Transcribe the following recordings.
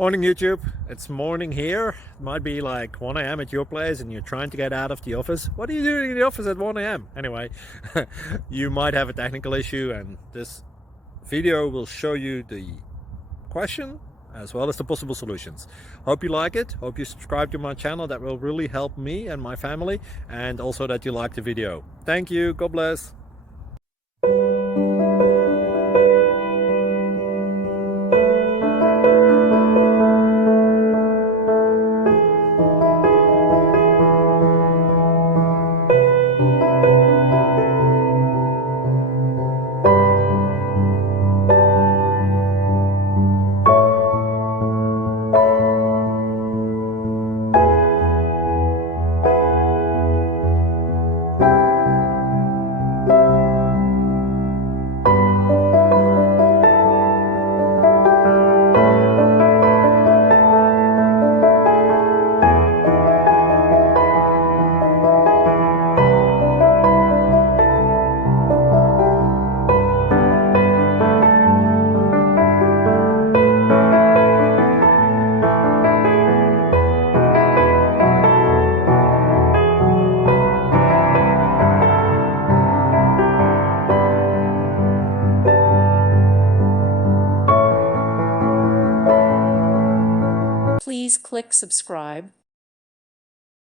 Morning YouTube, it's morning here. It might be like 1 a.m. at your place and you're trying to get out of the office. What are you doing in the office at 1 a.m.? Anyway, you might have a technical issue and this video will show you the question as well as the possible solutions. Hope you like it, hope you subscribe to my channel. That will really help me and my family, and also that you like the video. Thank you, God bless. Please click subscribe.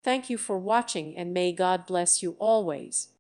Thank you for watching and may God bless you always.